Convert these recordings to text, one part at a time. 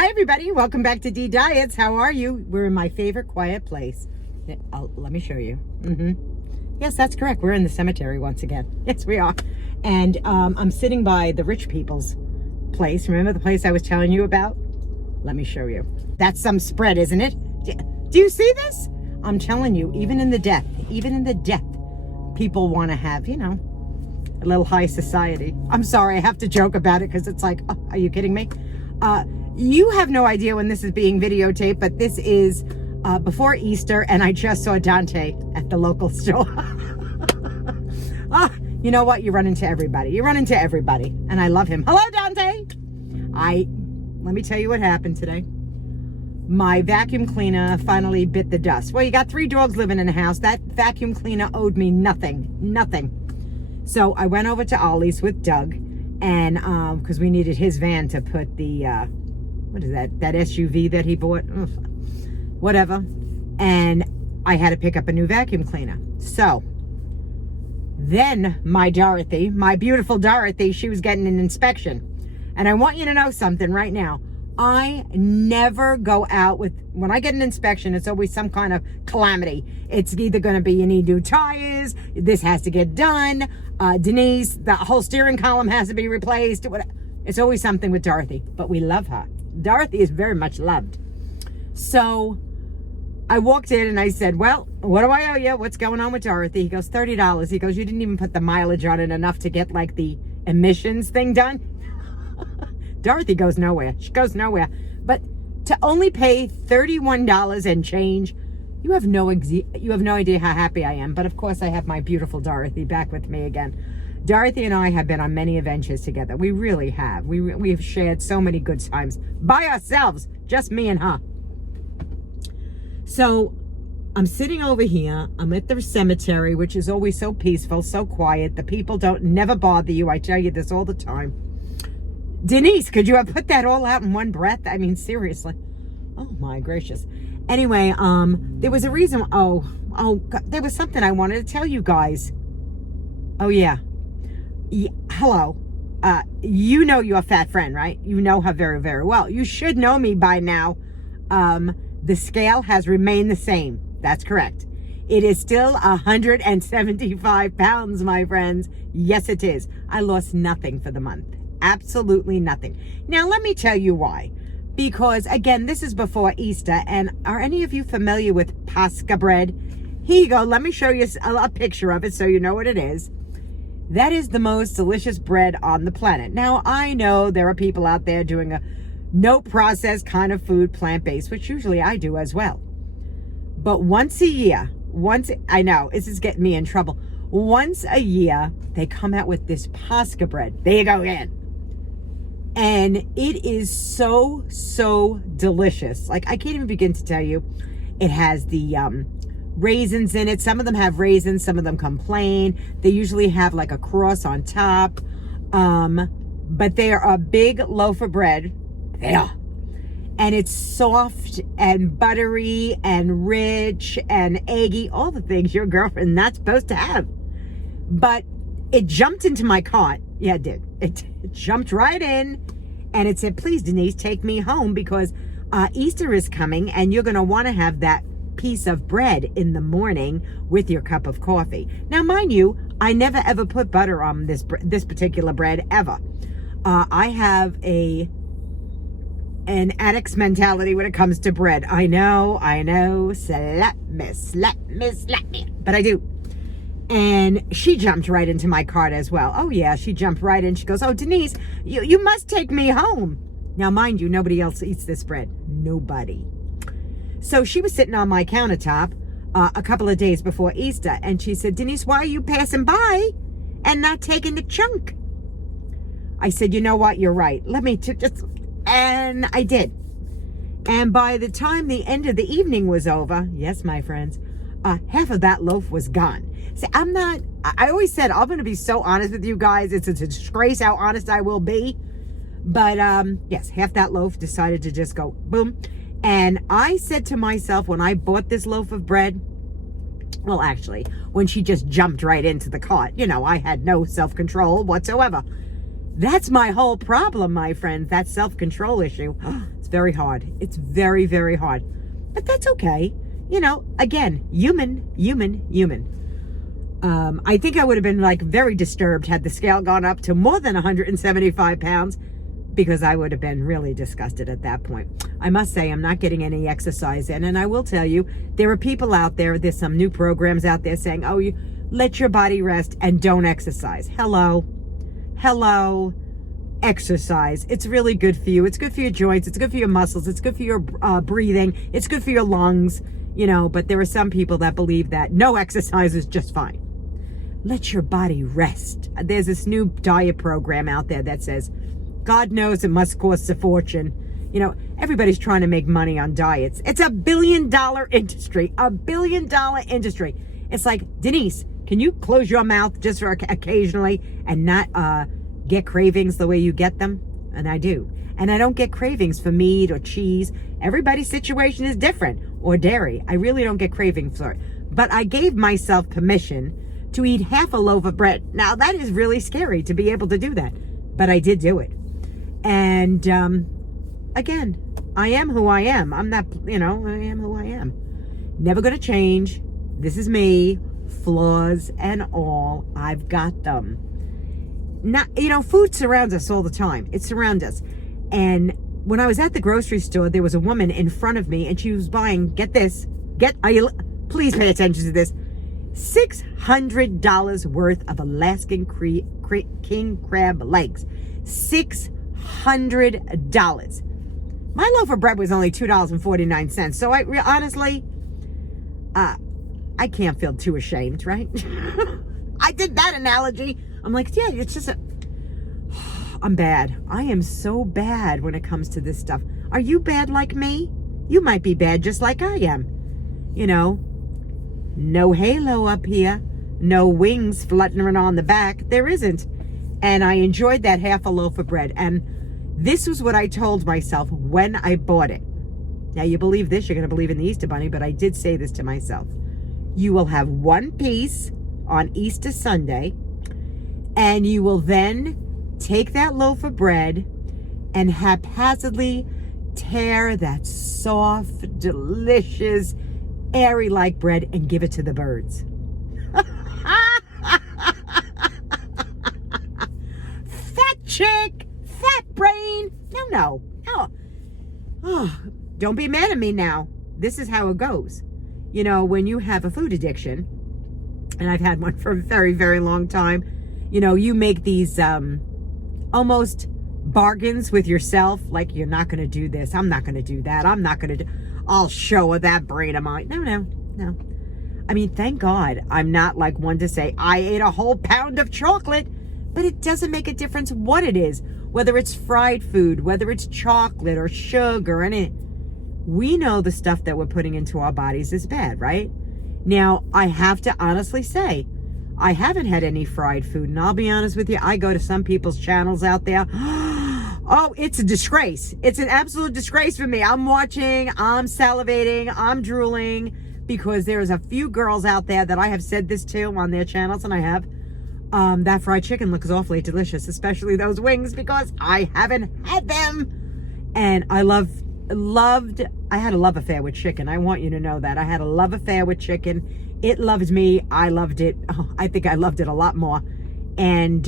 Hi everybody, welcome back to D Diets. How are you? We're in my favorite quiet place. Let me show you. Yes, that's correct. We're in the cemetery once again. Yes, we are. And I'm sitting by the rich people's place. Remember the place I was telling you about? Let me show you. That's some spread, isn't it? Do you see this? I'm telling you, even in the death, people want to have, you know, a little high society. I'm sorry, I have to joke about it because it's like, oh, are you kidding me? You have no idea when this is being videotaped, but this is before Easter, and I just saw Dante at the local store. You know what? You run into everybody. And I love him. Hello, Dante. Let me tell you what happened today. My vacuum cleaner finally bit the dust. Well, you got 3 dogs living in the house. That vacuum cleaner owed me nothing. So I went over to Ollie's with Doug, and because we needed his van to put the what is that SUV that he bought, whatever, and I had to pick up a new vacuum cleaner. So then my beautiful Dorothy, she was getting an inspection. And I want you to know something right now. I never go out when I get an inspection, it's always some kind of calamity. It's either going to be you need new tires, this has to get done, Denise, the whole steering column has to be replaced. It's always something with Dorothy, but we love her. Dorothy is very much loved. So I walked in and I said, well, what do I owe you? What's going on with Dorothy? He goes, $30. He goes, you didn't even put the mileage on it enough to get like the emissions thing done. Dorothy goes nowhere. She goes nowhere. But to only pay $31 and change, you have no idea how happy I am. But of course, I have my beautiful Dorothy back with me again. Dorothy and I have been on many adventures together. We really have. We have shared so many good times by ourselves, just me and her. So I'm sitting over here. I'm at the cemetery, which is always so peaceful, so quiet. The people never bother you. I tell you this all the time. Denise, could you have put that all out in one breath? I mean, seriously. Oh my gracious. Anyway, there was a reason. Oh, God, there was something I wanted to tell you guys. Oh yeah. Hello. You know your fat friend, right? You know her very, very well. You should know me by now. The scale has remained the same. That's correct. It is still 175 pounds, my friends. Yes, it is. I lost nothing for the month. Absolutely nothing. Now, let me tell you why. Because, again, this is before Easter. And are any of you familiar with Pascha bread? Here you go. Let me show you a picture of it so you know what it is. That is the most delicious bread on the planet. Now, I know there are people out there doing a no-processed kind of food, plant-based, which usually I do as well. But once a year, I know, this is getting me in trouble. Once a year, they come out with this Pascha bread. There you go again. And it is so, so delicious. Like, I can't even begin to tell you. It has the raisins in it. Some of them have raisins. Some of them come plain. They usually have like a cross on top. But they are a big loaf of bread. They are. And it's soft and buttery and rich and eggy. All the things your girlfriend's not supposed to have. But it jumped into my cart. Yeah, it did. It jumped right in. And it said, please, Denise, take me home because Easter is coming and you're going to want to have that piece of bread in the morning with your cup of coffee. Now, mind you, I never ever put butter on this particular bread ever. I have an addict's mentality when it comes to bread. I know, slap me, but I do. And she jumped right into my cart as well. Oh yeah, she jumped right in. She goes, oh, Denise, you must take me home. Now, mind you, nobody else eats this bread. Nobody. So she was sitting on my countertop a couple of days before Easter, and she said, Denise, why are you passing by and not taking the chunk? I said, you know what? You're right. Let me just... And I did. And by the time the end of the evening was over, yes, my friends, half of that loaf was gone. See, I always said, I'm going to be so honest with you guys. It's a disgrace how honest I will be. But, yes, half that loaf decided to just go boom. And I said to myself when I bought this loaf of bread, well, actually, when she just jumped right into the cart, you know, I had no self-control whatsoever. That's my whole problem, my friends, that self-control issue. It's very hard. It's very, very hard. But that's okay. You know, again, human. I think I would have been like very disturbed had the scale gone up to more than 175 pounds, because I would have been really disgusted at that point. I must say, I'm not getting any exercise in. And I will tell you, there are people out there, there's some new programs out there saying, oh, you let your body rest and don't exercise. Hello, exercise. It's really good for you. It's good for your joints. It's good for your muscles. It's good for your breathing. It's good for your lungs, you know, but there are some people that believe that no exercise is just fine. Let your body rest. There's this new diet program out there that says, God knows it must cost a fortune. You know, everybody's trying to make money on diets. It's $1 billion industry, $1 billion industry. It's like, Denise, can you close your mouth just for occasionally and not get cravings the way you get them? And I do. And I don't get cravings for meat or cheese. Everybody's situation is different. Or dairy. I really don't get cravings for it. But I gave myself permission to eat half a loaf of bread. Now, that is really scary to be able to do that. But I did do it. And again, I am who I am. I'm not, you know, I am who I am. Never going to change. This is me. Flaws and all. I've got them. Not, you know, food surrounds us all the time. It surrounds us. And when I was at the grocery store, there was a woman in front of me and she was buying, get this, please pay attention to this, $600 worth of Alaskan king crab legs. $600. My loaf of bread was only $2.49. So I honestly, I can't feel too ashamed, right? I did that analogy. I'm like, yeah, it's just I'm bad. I am so bad when it comes to this stuff. Are you bad like me? You might be bad just like I am. You know, no halo up here, no wings fluttering on the back. There isn't. And I enjoyed that half a loaf of bread. And this was what I told myself when I bought it. Now, you believe this, you're going to believe in the Easter Bunny, but I did say this to myself. You will have one piece on Easter Sunday, and you will then take that loaf of bread and haphazardly tear that soft, delicious, airy-like bread and give it to the birds. Fat chick, fat brain. No. Oh, don't be mad at me now. This is how it goes. You know, when you have a food addiction, and I've had one for a very, very long time, you know, you make these almost bargains with yourself, like, you're not going to do this, I'm not going to do that, I'll show her that brain of mine. No. I mean, thank God I'm not like one to say, I ate a whole pound of chocolate, but it doesn't make a difference what it is, whether it's fried food, whether it's chocolate or sugar, and we know the stuff that we're putting into our bodies is bad, right? Now, I have to honestly say, I haven't had any fried food, and I'll be honest with you, I go to some people's channels out there. Oh, it's a disgrace. It's an absolute disgrace for me. I'm watching, I'm salivating, I'm drooling, because there's a few girls out there that I have said this to on their channels, and I have. That fried chicken looks awfully delicious, especially those wings, because I haven't had them. And I I had a love affair with chicken. I want you to know that. I had a love affair with chicken. It loved me. I loved it. Oh, I think I loved it a lot more. And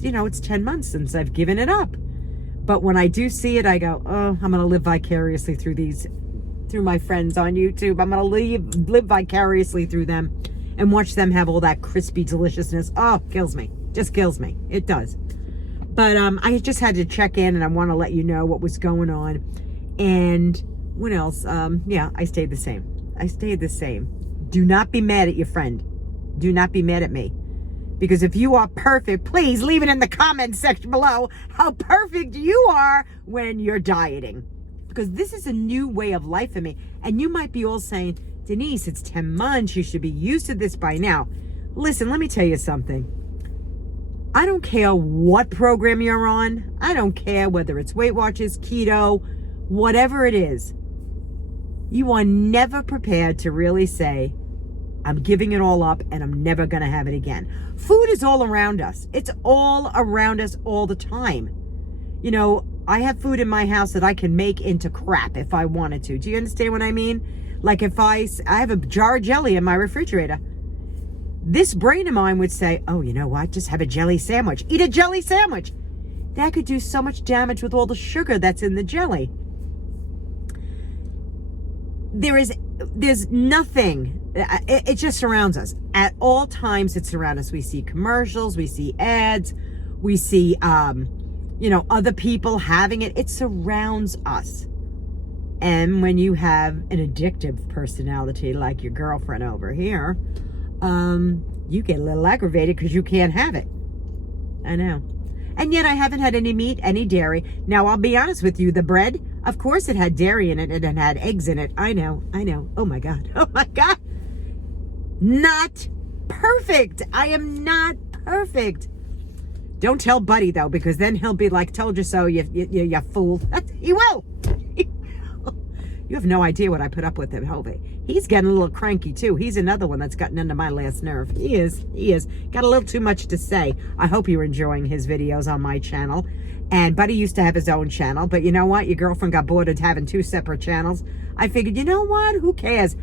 you know, it's 10 months since I've given it up. But when I do see it, I go, oh, I'm going to live vicariously through my friends on YouTube. I'm going to live vicariously through them and watch them have all that crispy deliciousness. Oh, kills me. Just kills me. It does. But I just had to check in, and I want to let you know what was going on. And what else? Yeah, I stayed the same. Do not be mad at your friend. Do not be mad at me. Because if you are perfect, please leave it in the comment section below how perfect you are when you're dieting. Because this is a new way of life for me. And you might be all saying, Denise, it's 10 months. You should be used to this by now. Listen, let me tell you something. I don't care what program you're on. I don't care whether it's Weight Watchers, keto, whatever it is. You are never prepared to really say, I'm giving it all up and I'm never going to have it again. Food is all around us. It's all around us all the time. You know, I have food in my house that I can make into crap if I wanted to. Do you understand what I mean? Like if I have a jar of jelly in my refrigerator. This brain of mine would say, oh, you know what? Just have a jelly sandwich. Eat a jelly sandwich. That could do so much damage with all the sugar that's in the jelly. There's nothing. It just surrounds us. At all times, it surrounds us. We see commercials. We see ads. We see, other people having it. It surrounds us. And when you have an addictive personality like your girlfriend over here, you get a little aggravated because you can't have it. I know. And yet I haven't had any meat, any dairy. Now, I'll be honest with you. The bread, of course it had dairy in it and it had eggs in it. I know. Oh my God. Not perfect. I am not perfect. Don't tell Buddy though, because then he'll be like, told you so, you fool. He will. You have no idea what I put up with him, Hovey. He's getting a little cranky too. He's another one that's gotten under my last nerve. He is. Got a little too much to say. I hope you're enjoying his videos on my channel. And Buddy used to have his own channel, but you know what? Your girlfriend got bored of having two separate channels. I figured, you know what? Who cares?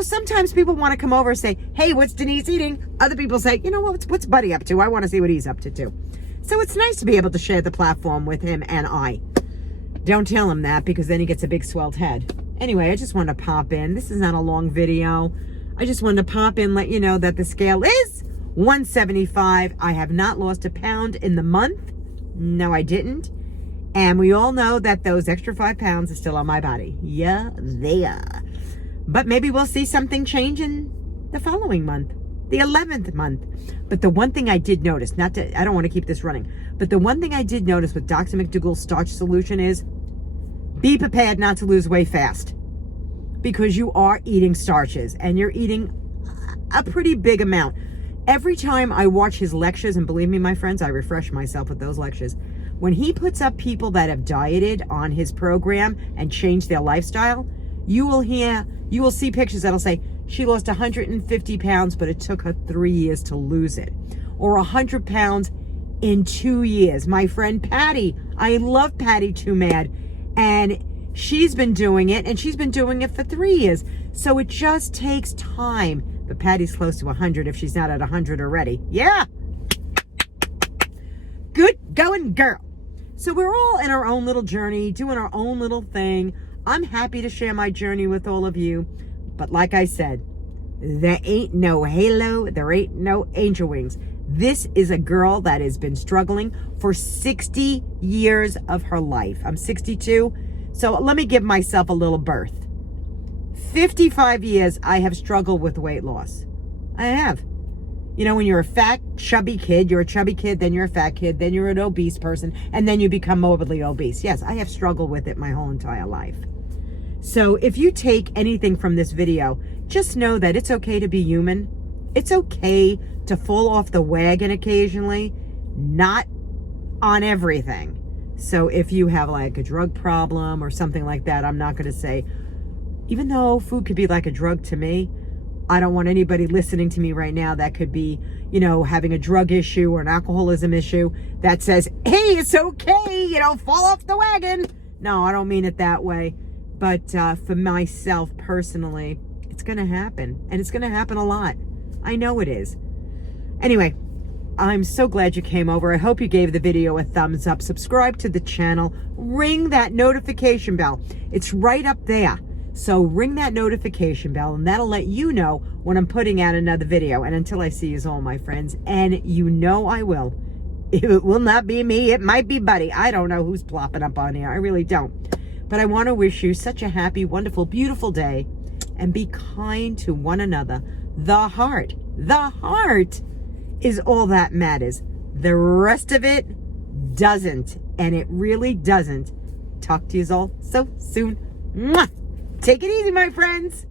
Sometimes people want to come over and say, hey, what's Denise eating? Other people say, you know what? What's Buddy up to? I want to see what he's up to too. So it's nice to be able to share the platform with him and I. Don't tell him that because then he gets a big swelled head. Anyway, I just wanted to pop in. This is not a long video. I just wanted to pop in, let you know that the scale is 175. I have not lost a pound in the month. No, I didn't. And we all know that those extra 5 pounds are still on my body. Yeah, they are. But maybe we'll see something change in the following month, the 11th month. But the one thing I did notice, I don't want to keep this running, but the one thing I did notice with Dr. McDougall's starch solution is be prepared not to lose weight fast because you are eating starches and you're eating a pretty big amount. Every time I watch his lectures, and believe me, my friends, I refresh myself with those lectures. When he puts up people that have dieted on his program and changed their lifestyle, you will see pictures that'll say, she lost 150 pounds, but it took her 3 years to lose it. Or 100 pounds in 2 years. My friend Patty, I love Patty Too Mad. And she's been doing it, and she's been doing it for 3 years. So it just takes time. But Patty's close to 100 if she's not at 100 already. Yeah. Good going, girl. So we're all in our own little journey, doing our own little thing. I'm happy to share my journey with all of you. But like I said, there ain't no halo, there ain't no angel wings. This is a girl that has been struggling for 60 years of her life. I'm 62, so let me give myself a little berth. 55 years I have struggled with weight loss. I have. You know, when you're a fat, chubby kid, you're a chubby kid, then you're a fat kid, then you're an obese person, and then you become morbidly obese. Yes, I have struggled with it my whole entire life. So if you take anything from this video, just know that it's okay to be human. It's okay to fall off the wagon occasionally, not on everything. So if you have like a drug problem or something like that, I'm not going to say, even though food could be like a drug to me, I don't want anybody listening to me right now that could be, having a drug issue or an alcoholism issue that says, hey, it's okay, fall off the wagon. No, I don't mean it that way. But for myself personally, it's going to happen. And it's going to happen a lot. I know it is. Anyway, I'm so glad you came over. I hope you gave the video a thumbs up. Subscribe to the channel. Ring that notification bell. It's right up there. So ring that notification bell and that'll let you know when I'm putting out another video. And until I see you all, my friends, and you know I will. It will not be me. It might be Buddy. I don't know who's plopping up on here. I really don't. But I want to wish you such a happy, wonderful, beautiful day. And be kind to one another. The heart is all that matters. The rest of it doesn't. And it really doesn't. Talk to you all so soon. Mwah! Take it easy, my friends.